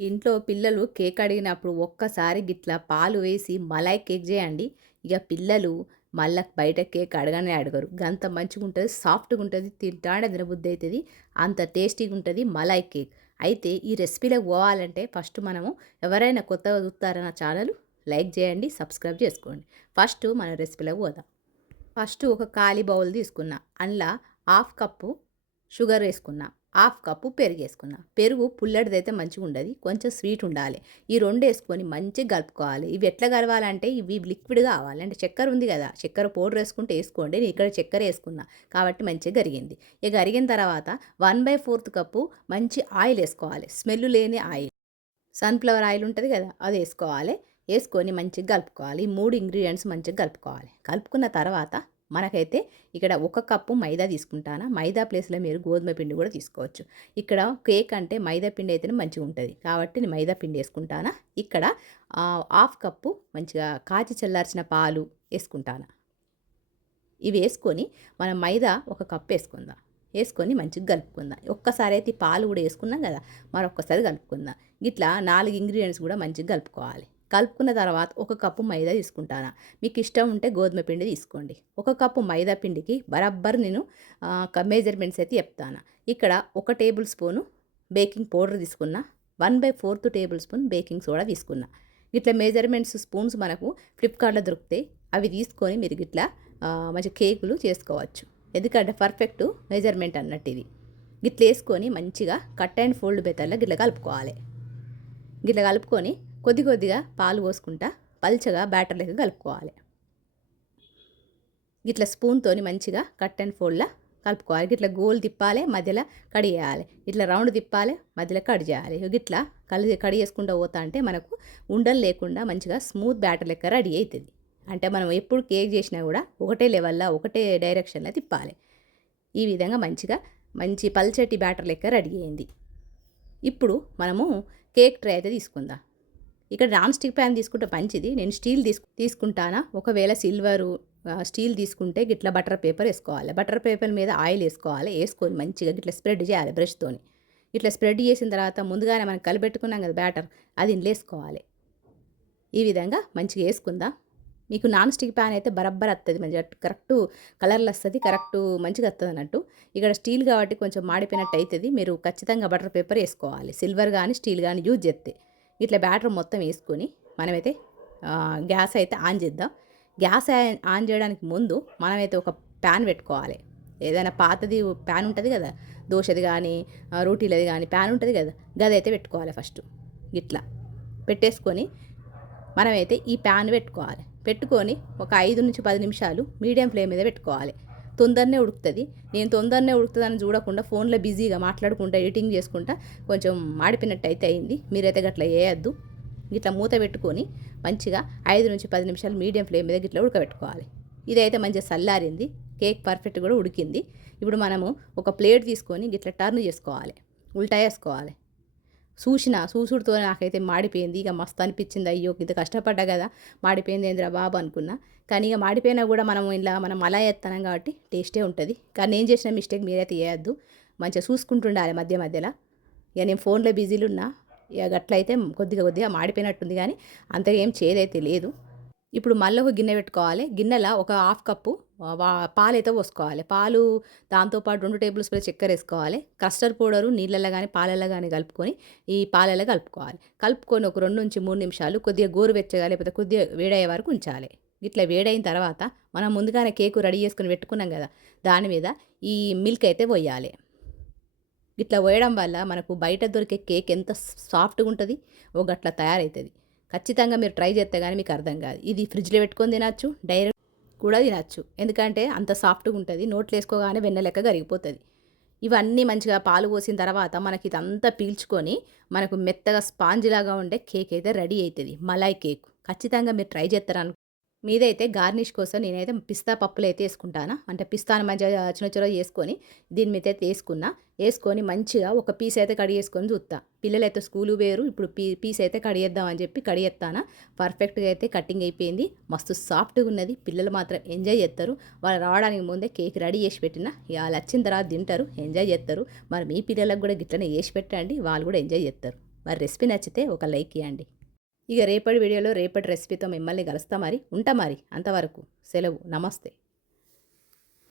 ఇంట్లో పిల్లలు కేక్ అడిగినప్పుడు ఒక్కసారి గిట్లా పాలు వేసి మలాయ్ కేక్ చేయండి. ఇక పిల్లలు మళ్ళా బయట కేక్ అడగనే అడగరు. గంత మంచిగుంటది, సాఫ్ట్‌గుంటది, తింటాంటే తినబుద్ధి అయితది. అంత టేస్టీగా ఉంటది మలాయ్ కేక్. అయితే ఈ రెసిపీలోకి పోవాలంటే ఫస్ట్ మనము ఎవరైనా కొత్తగా చూస్తారా నా ఛానల్ లైక్ చేయండి, సబ్స్క్రైబ్ చేసుకోండి. ఫస్ట్ మన రెసిపీలోకి పోదాం. ఫస్ట్ ఒక ఖాళీ బౌల్ తీసుకున్నా. అందులో హాఫ్ కప్పు షుగర్ వేసుకున్నా. హాఫ్ కప్పు పెరుగేసుకున్నా. పెరుగు పుల్లటిదైతే మంచిగుండది. కొంచెం స్వీట్ ఉండాలి. ఈ 2 ఏసుకొని మంచిగా కలుపుకోవాలి. ఇవి ఎట్లా కలవాలంటే ఇవి లిక్విడ్ కావాలి. అంటే చక్కెర ఉంది కదా! చక్కెర పౌడర్ ఏసుకుంటే ఏసుకోండి. నేను ఇక్కడ చక్కెర ఏసుకున్నా. కాబట్టి మంచిగా కరిగింది. ఇక కరిగిన తర్వాత 1/4 కప్పు మంచి ఆయిల్ ఏసుకోవాలి. స్మెల్ లేని ఆయిల్. సన్‌ఫ్లవర్ ఆయిల్ ఉంటది కదా! అది ఏసుకోవాలి. ఏసుకొని మంచిగా కలుపుకోవాలి. ఈ 3 ఇంగ్రీడియెంట్స్ మంచిగా కలుపుకోవాలి. కలుపుకున్న తర్వాత మనకైతే ఇక్కడ 1 కప్పు మైదా తీసుకుంటాను. మైదా ప్లేస్‌లో మీరు గోధుమ పిండి కూడా తీసుకోవచ్చు. ఇక్కడ కేక్ అంటే మైదా పిండి అయితేనే మంచిగుంటది. కాబట్టి నేను మైదా పిండి ఏసుకుంటాను. ఇక్కడ హాఫ్ కప్పు మంచిగా కాచి చల్లార్చిన పాలు ఏసుకుంటాను. ఇవి ఏసుకొని మనం మైదా 1 కప్ ఏసుకుందాం. ఏసుకొని మంచిగా కలుపుకుందాం. ఒక్కసారి అయితే ఈ పాలు కూడా ఏసుకున్నాం కదా! మరొక్కసారి కలుపుకుందాం. గిట్లా 4 ఇంగ్రీడియెంట్స్ కూడా మంచిగా కలుపుకోవాలి. కలుపుకున్న తర్వాత 1 కప్పు మైదా తీసుకుంటాను. మీకు ఇష్టం ఉంటే గోధుమ పిండి తీసుకోండి. 1 కప్పు మైదా పిండికి బరాబర్ నేను మెజర్మెంట్స్ అయితే చెప్తాను. ఇక్కడ 1 టేబుల్ స్పూను బేకింగ్ పౌడర్ తీసుకున్నా. 1/4 టేబుల్ స్పూన్ బేకింగ్ సోడా తీసుకున్నా. ఇట్లా మెజర్మెంట్స్ స్పూన్స్ మనకు ఫ్లిప్‌కార్ట్‌లో దొరుకుతాయి. అవి తీసుకొని మీరు గిట్లా మంచి కేకులు చేసుకోవచ్చు. ఎందుకంటే పర్ఫెక్ట్ మెజర్మెంట్ అన్నట్టు ఇది. గిట్ల వేసుకొని మంచిగా కట్ అండ్ ఫోల్డ్ మెథడ్‌లో గిట్ల కలుపుకోవాలి. గిట్ల కలుపుకొని కొద్ది కొద్దిగా పాలు పోసుకుంటా పల్చగా బ్యాటర్ లెక్క కలుపుకోవాలి. గిట్ల స్పూన్‌తోని మంచిగా కట్ అండ్ ఫోల్డ్‌లా కలుపుకోవాలి. గిట్ల గోల్ తిప్పాలి, మధ్యలో కడి చేయాలి. ఇట్లా రౌండ్ తిప్పాలి, మధ్యలో కట్ చేయాలి. గిట్లా కడి చేసుకుంటూ పోతా అంటే మనకు ఉండలు లేకుండా మంచిగా స్మూత్ బ్యాటర్ లెక్క రెడీ అయితది. అంటే మనం ఎప్పుడు కేక్ చేసినా కూడా ఒకటే లెవెల్‌లో ఒకటే డైరెక్షన్‌లో తిప్పాలి. ఈ విధంగా మంచి పల్చటి బ్యాటర్ లెక్క రెడీ అయింది. ఇప్పుడు మనము కేక్ ట్రే అయితే తీసుకుందాం. ఇక్కడ నాన్ స్టిక్ ప్యాన్ తీసుకుంటే మంచిది. నేను స్టీల్ తీసుకుంటానా. ఒకవేళ స్టీల్ తీసుకుంటే గిట్లా బటర్ పేపర్ ఏసుకోవాలి. బటర్ పేపర్ మీద ఆయిల్ ఏసుకోవాలి. ఏసుకొని మంచిగా గిట్లా స్ప్రెడ్ చేయాలి బ్రష్‌తోని. ఇట్లా స్ప్రెడ్ చేసిన తర్వాత ముందుగానే మనం కలిపెట్టుకున్నాం కదా బ్యాటర్, అది ఇందులో ఏసుకోవాలి. ఈ విధంగా మంచిగా ఏసుకుందాం. మీకు నాన్ స్టిక్ ప్యాన్ అయితే బరబ్బర్ వత్తది. మంచిగా కరెక్టు కలర్‌లో వస్తది. కరెక్టు మంచిగా వత్తదన్నట్టు. ఇక్కడ స్టీల్ కాబట్టి కొంచెం మాడిపోయినట్టు అయితది. మీరు ఖచ్చితంగా బటర్ పేపర్ ఏసుకోవాలి. సిల్వర్ గానీ, స్టీల్ గానీ యూజ్ చేస్తే. ఇట్లా బ్యాటర్ మొత్తం ఏసుకొని మనమైతే గ్యాస్ అయితే ఆన్ చేద్దాం. గ్యాస్ ఆన్ చేయడానికి ముందు మనమైతే ఒక ప్యాన్ పెట్టుకోవాలి. ఏదైనా పాతది ప్యాన్ ఉంటది కదా! దోశది గానీ, రోటీలది గానీ ప్యాన్ ఉంటది కదా! గదైతే పెట్టుకోవాలి ఫస్టు. ఇట్లా పెట్టేసుకొని మనమైతే ఈ ప్యాన్ పెట్టుకోవాలి. పెట్టుకొని ఒక 5-10 నిమిషాలు మీడియం ఫ్లేమ్ మీద పెట్టుకోవాలి. తొందరనే ఉడుకుతది. నేను తొందరనే ఉడుకుతదని చూడకుండా ఫోన్‌లో బిజీగా మాట్లాడుకుంటా, ఎడిటింగ్ చేసుకుంటా కొంచెం మాడిపోయినట్టు అయితే అయింది. మీరైతే గట్ల చేయొద్దు. గిట్లా మూత పెట్టుకొని మంచిగా 5-10 నిమిషాలు మీడియం ఫ్లేమ్ మీద గిట్లా ఉడకబెట్టుకోవాలి. ఇదైతే మంచిగా చల్లారింది. కేక్ పర్ఫెక్ట్ కూడా ఉడికింది. ఇప్పుడు మనము ఒక ప్లేట్ తీసుకొని గిట్లా టర్న్ చేసుకోవాలి. ఉల్టా వేసుకోవాలి. చూసుడుతో నాకైతే మాడిపోయింది. ఇక మస్తు అనిపించింది. అయ్యో! ఇంత కష్టపడ్డా కదా! మాడిపోయింది ఏందిరా బాబు అనుకున్నా. కానీ ఇక మాడిపోయినా కూడా మనం అలా చేత్తన్నాం కాబట్టి టేస్టే ఉంటది. కానీ నేను చేసిన మిస్టేక్ మీరైతే చేయొద్దు. మంచిగా చూసుకుంటుండాలి మధ్య మధ్యలో. ఇక నేను ఫోన్‌లో బిజీలో ఉన్నా. ఇక గట్లయితే కొద్దిగా మాడిపోయినట్టుంది కానీ అంతగా ఏం చేదైతే లేదు. ఇప్పుడు మళ్ళీ ఒక గిన్నె పెట్టుకోవాలి. గిన్నెలో ఒక హాఫ్ కప్పు పాలైతే పోసుకోవాలి. పాలు దాంతో పాటు 2 టేబుల్ స్పూన్ల చక్కెరేసుకోవాలి. కస్టర్డ్ పౌడరు నీళ్ళల్లో గానీ, పాలల్లో గానీ కలుపుకొని ఈ పాలల్లో కలుపుకోవాలి. కలుపుకొని ఒక 2-3 నిమిషాలు కొద్దిగా గోరువెచ్చగా లేకపోతే కొద్దిగా వేడయ్యే వరకు ఉంచాలి. ఇట్లా వేడైన తర్వాత మనం ముందుగానే కేకు రెడీ చేసుకొని పెట్టుకున్నాం కదా! దాని మీద ఈ మిల్క్ అయితే పొయ్యాలి. ఇట్లా పోయడం వల్ల మనకు బయట దొరికే కేక్ ఎంత సాఫ్ట్‌గా ఉంటది. గట్ల తయారైతది. ఖచ్చితంగా మీరు ట్రై చేస్తే గానీ మీకు అర్థం కాదు. ఇది ఫ్రిడ్జ్‌లో పెట్టుకొని తినచ్చు. డైరెక్ట్ కూడా తినచ్చు. ఎందుకంటే అంత సాఫ్ట్‌గా ఉంటది. నోట్లో ఏసుకోగానే వెన్న లెక్క కరిగిపోతది. ఇవన్నీ మంచిగా పాలు పోసిన తర్వాత మనకి ఇదంతా పీల్చుకొని మనకు మెత్తగా స్పాంజిలాగా ఉండే కేక్ అయితే రెడీ అయితది. Malay cake. ఖచ్చితంగా మీరు ట్రై చేస్తారను మీదైతే గార్నిష్ కోసం నేనైతే పిస్తా పప్పులైతే ఏసుకుంటాను. అంటే పిస్తాను మంచిగా చిన్న చేసుకొని దీని మీద అయితే ఏసుకొని మంచిగా ఒక పీస్ అయితే కడిగేసుకొని చూత్తా. పిల్లలైతే స్కూలుకి పోయిర్రు. ఇప్పుడు పీస్ అయితే కడిగేద్దాం అని చెప్పి కడిగేత్తాను. పర్ఫెక్ట్‌గా అయితే కటింగ్ అయిపోయింది. మస్తు సాఫ్ట్‌గా ఉన్నది. పిల్లలు మాత్రం ఎంజాయ్ చేత్తరు. వాళ్ళు రావడానికి ముందే కేక్ రెడీ చేసి పెట్టిన. ఇగ ఆళ్ళొచ్చిన తర్వాత తింటారు, ఎంజాయ్ చేత్తరు. మరి మీ పిల్లలకు కూడా గిట్లనే చేసి పెట్టండి. వాళ్ళు కూడా ఎంజాయ్ చేత్తరు. మరి రెసిపీ నచ్చితే ఒక లైక్ ఇవ్వండి. ఇక రేపటి వీడియోలో రేపటి రెసిపీతో మిమ్మల్ని కలుస్తా మరి. ఉంటా మరి. అంతవరకు సెలవు. నమస్తే.